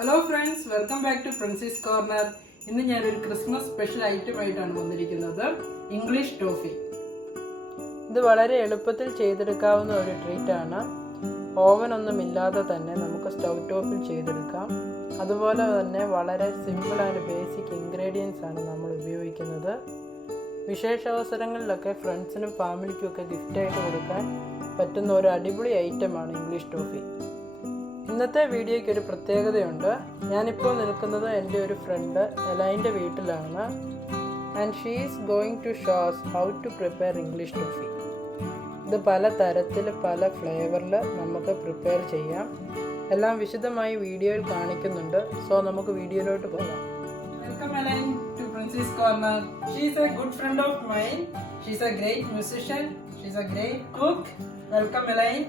Hello friends, welcome back to Princess Corner. ഇന്ന് ഞാൻ ഒരു ക്രിസ്മസ് സ്പെഷ്യൽ ഐറ്റം ആയിട്ടാണ് വന്നിരിക്കുന്നത്, ഇംഗ്ലീഷ് ടോഫി. ഇത് വളരെ എളുപ്പത്തിൽ ചെയ്തെടുക്കാവുന്ന ഒരു ട്രീറ്റ് ആണ്. ഓവൻ ഒന്നുമില്ലാതെ തന്നെ നമുക്ക് സ്റ്റൗ ടോപ്പിൽ ചെയ്തെടുക്കാം. അതുപോലെ തന്നെ വളരെ സിമ്പിൾ ആൻഡ് ബേസിക് ഇൻഗ്രീഡിയൻസ് ആണ് നമ്മൾ ഉപയോഗിക്കുന്നത്. വിശേഷാവസരങ്ങളിലൊക്കെ ഫ്രണ്ട്സിനും ഫാമിലിക്കും ഒക്കെ ഗിഫ്റ്റായിട്ട് കൊടുക്കാൻ പറ്റുന്ന ഒരു അടിപൊളി ഐറ്റമാണ് ഇംഗ്ലീഷ് ടോഫി. ഇന്നത്തെ വീഡിയോയ്ക്ക് ഒരു പ്രത്യേകതയുണ്ട്. ഞാനിപ്പോൾ നിൽക്കുന്നത് എൻ്റെ ഒരു ഫ്രണ്ട് എലൈൻ്റെ വീട്ടിലാണ്. And she is going to show us how to prepare English toffee. ഇത് പല തരത്തിൽ പല ഫ്ലേവറിൽ നമുക്ക് പ്രിപ്പയർ ചെയ്യാം. എല്ലാം വിശദമായി വീഡിയോയിൽ കാണിക്കുന്നുണ്ട്. സോ നമുക്ക് വീഡിയോയിലോട്ട് പോകാം. Welcome Elaine to princess corner. She is a good friend of mine. She is a great musician. She is a great cook. Welcome Elaine.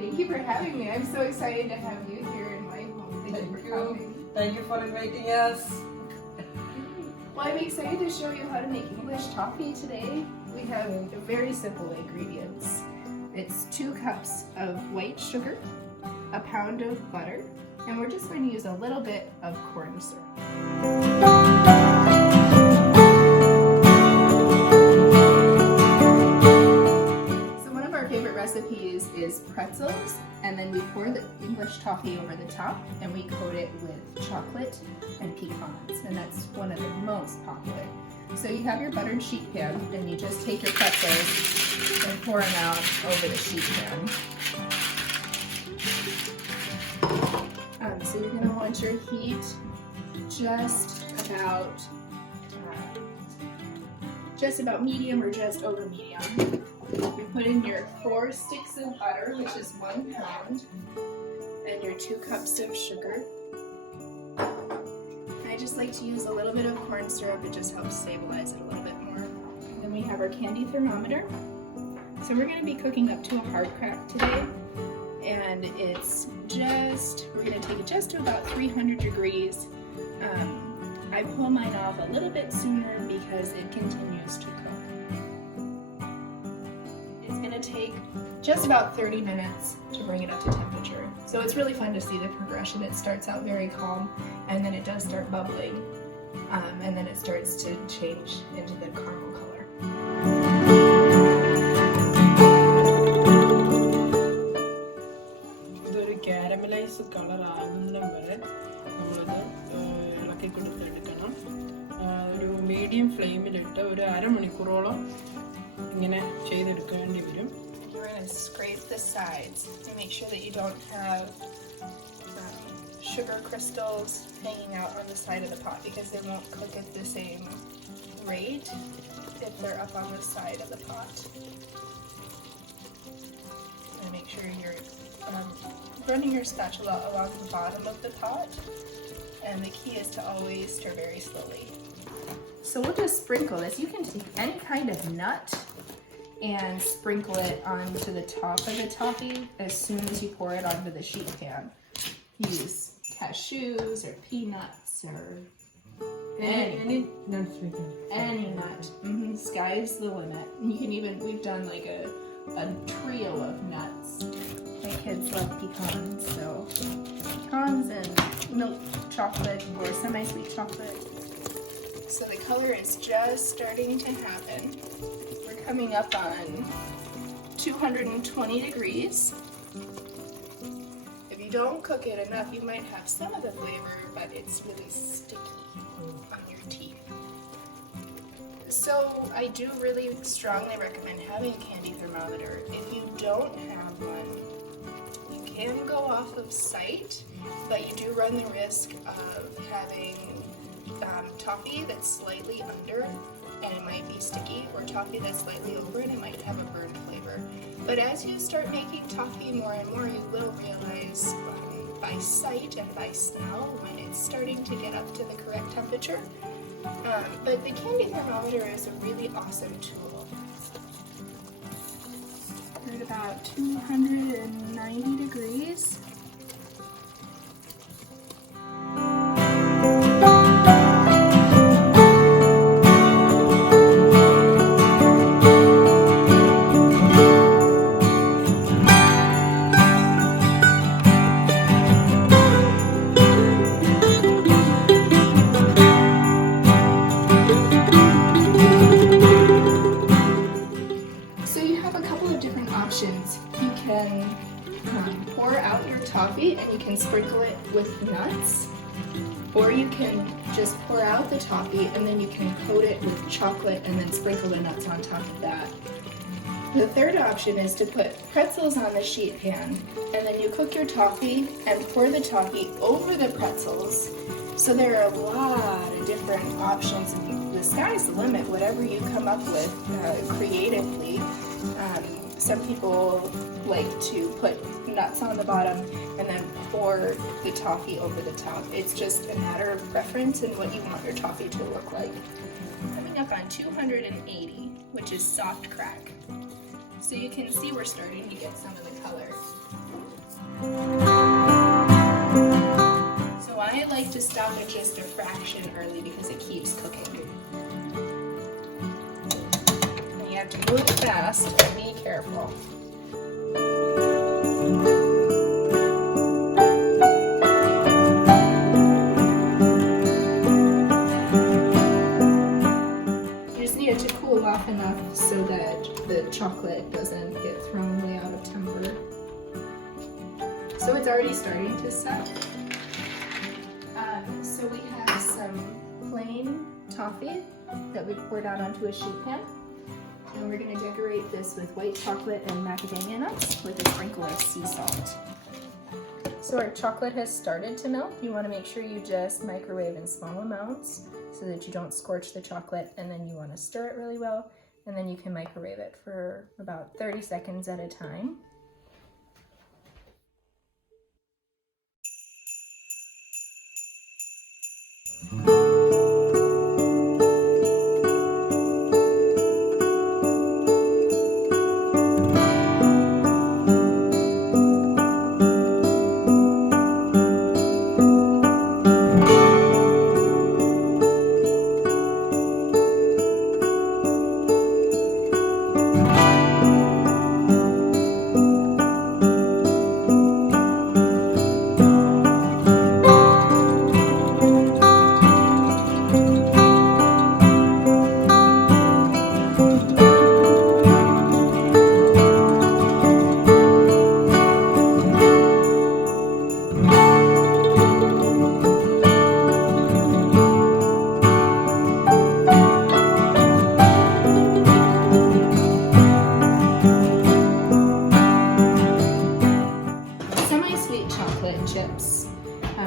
Thank you for having me. I'm so excited to have you here in my home. Thank you for coming. Thank you for inviting us. Well, I'm excited to show you how to make English toffee today. We have very simple ingredients. It's 2 cups of white sugar, a pound of butter, and we're just going to use a little bit of corn syrup. Recipes is pretzels, and then we pour the English toffee over the top and we coat it with chocolate and pecans, and that's one of the most popular. So you have your buttered sheet pan and you just take your pretzels and pour them out over the sheet pan. So you're going to want your heat just about medium or just over medium. You put in your 4 sticks of butter, which is 1 pound, and your 2 cups of sugar. I just like to use a little bit of corn syrup. It just helps stabilize it a little bit more. And then we have our candy thermometer. So we're going to be cooking up to a hard crack today, and we're going to take it just to about 300 degrees. I pull mine off a little bit sooner because it continues to cook. It's going to take just about 30 minutes to bring it up to temperature. So it's really fun to see the progression. It starts out very calm, and then it does start bubbling, and then it starts to change into the caramel color. ഇതൊരു caramelise colour ആകുന്ന വരെ നമ്മളിത് ഇളക്കി കൊടുത്തെടുക്കണം. ഒരു medium ഫ്ലെയിമിലിട്ട് ഒരു അരമണിക്കൂറോളം ഇങ്ങനെ ചെയ്തെടുക്കേണ്ടി വരും. You're going to scrape the sides to make sure that you don't have sugar crystals hanging out on the side of the pot, because they won't cook at the same rate if they're up on the side of the pot. And make sure you're running your spatula along the bottom of the pot, and the key is to always stir very slowly. So we'll just sprinkle this. You can take any kind of nut and sprinkle it onto the top of the toffee as soon as you pour it onto the sheet pan. Use cashews or peanuts or any nuts we can. Any nut. Sky's the limit. You can we've done like a trio of nuts. My kids love pecans, so pecans and milk chocolate or semi-sweet chocolate. So the color is just starting to happen. We're coming up on 220 degrees. If you don't cook it enough, you might have some of the flavor, but it's really sticky on your teeth. So I do really strongly recommend having a candy thermometer. If you don't have one, you can go off of site, but you do run the risk of having toffee that's slightly under and it might be sticky, or toffee that's slightly over and it might have a burnt flavor. But as you start making toffee more and more, you will realize by sight and by smell when it's starting to get up to the correct temperature. But the candy thermometer is a really awesome tool. We're at about 290 degrees. with nuts, or you can just pour out the toffee and then you can coat it with chocolate and then sprinkle the nuts on top of that. The third option is to put pretzels on the sheet pan, and then you cook your toffee and pour the toffee over the pretzels. So there are a lot of different options, and the sky's the limit, whatever you come up with creatively. Some people like to put nuts on the bottom and then pour the toffee over the top. It's just a matter of preference and what you want your toffee to look like. Coming up on 280, which is soft crack. So you can see we're starting to get some of the color. So I like to stop it just a fraction early because it keeps cooking. And you have to move fast and be careful. You just need it to cool off enough so that the chocolate doesn't get thrown way out of temper. So it's already starting to set. So we have some plain toffee that we poured out onto a sheet pan. And we're going to decorate this with white chocolate and macadamia nuts with a sprinkle of sea salt. So our chocolate has started to melt. You want to make sure you just microwave in small amounts so that you don't scorch the chocolate, and then you want to stir it really well, and then you can microwave it for about 30 seconds at a time.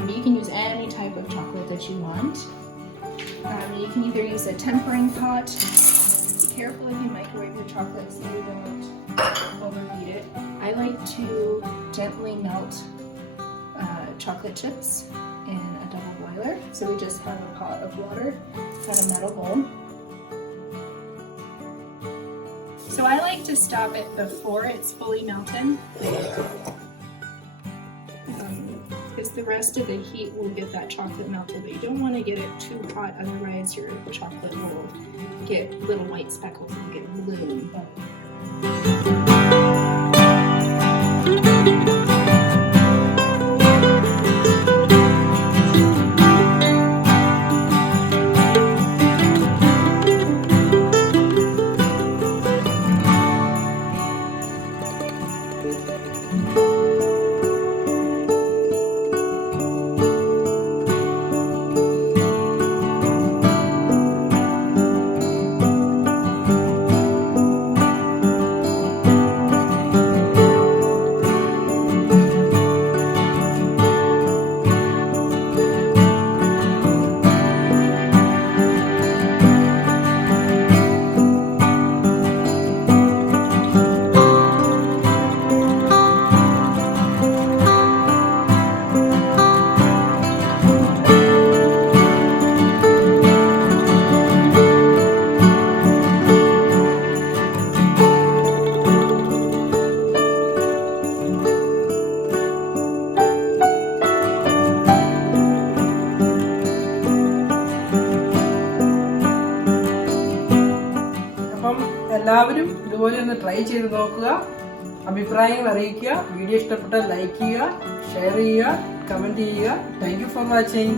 You can use any type of chocolate that you want. You can either use a tempering pot. Be careful if you microwave your chocolate so you don't overheat it. I like to gently melt chocolate chips in a double boiler. So we just have a pot of water and a metal bowl. So I like to stop it before it's fully melted, because the rest of the heat will get that chocolate melted, but you don't want to get it too hot, otherwise your chocolate will get little white speckles and get blue. എല്ലാവരും ഇതുപോലെ ഒന്ന് try ചെയ്ത് നോക്കുക, അഭിപ്രായങ്ങൾ അറിയിക്കുക. Video ഇഷ്ടപ്പെട്ടാൽ like ചെയ്യുക, share ചെയ്യുക, കമന്റ് ചെയ്യുക. Thank you for watching.